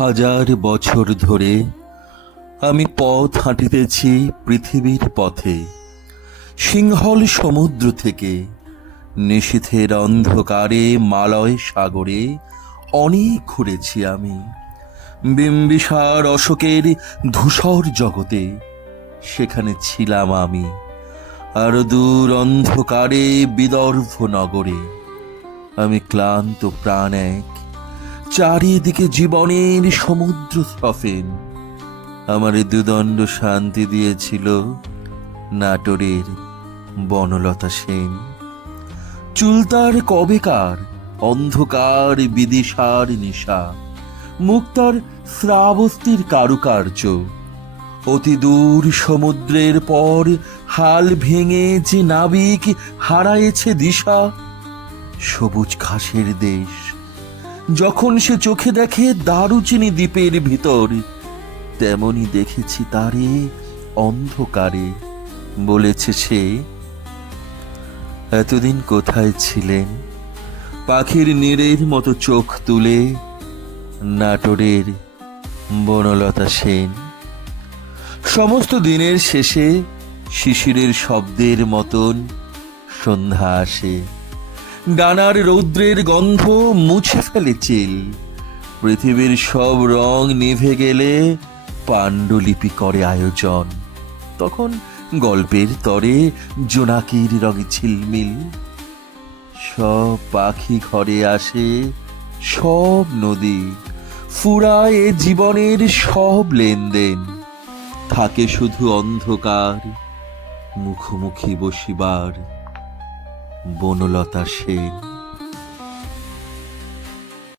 হাজার বছর ধরে আমি পথ হাঁটিতেছি পৃথিবীর পথে। সিংহল সমুদ্র থেকে নিশীথের অন্ধকারে মালয় সাগরে অনেক ঘুরেছি আমি। বিম্বিসার অশোকের ধূসর জগতে সেখানে ছিলাম আমি। আর দূর অন্ধকারে বিদর্ভ নগরে আমি ক্লান্ত প্রাণ এক, চারিদিকে জীবনের সমুদ্র স্রফেন। আমার দুদণ্ড শান্তি দিয়েছিল নাটোরের বনলতা সেন। চুলতার কবেকার অন্ধকার বিদিশার নিশা, মুক্তার শ্রাবস্তির কারুকার্য। অতি দূর সমুদ্রের পর হাল ভেঙে যে নাবিক হারায়েছে দিশা। সবুজ ঘাসের দেশ যখন সে চোখে দেখে দারুচিনি দ্বীপের ভিতর, তেমনি দেখেছি তারে অন্ধকারে। বলেছে সে, এতদিন কোথায় ছিলেন পাখির নীড়ের মতো চোখ তুলে নাটোরের বনলতা সেন। সমস্ত দিনের শেষে শিশিরের শব্দের মতন সন্ধ্যা আসে। ডানার রৌদ্রের গন্ধ মুছে ফেলে চিল। পৃথিবীর সব রং নিভে গেলে পাণ্ডুলিপি করে আয়োজন। তখন গল্পের তরে জোনাকির রঙে ঝিলমিল। সব পাখি ঘরে আসে, সব নদী ফুরায় এ জীবনের সব লেনদেন। থাকে শুধু অন্ধকার, মুখোমুখি বসিবার বনলতা সেন।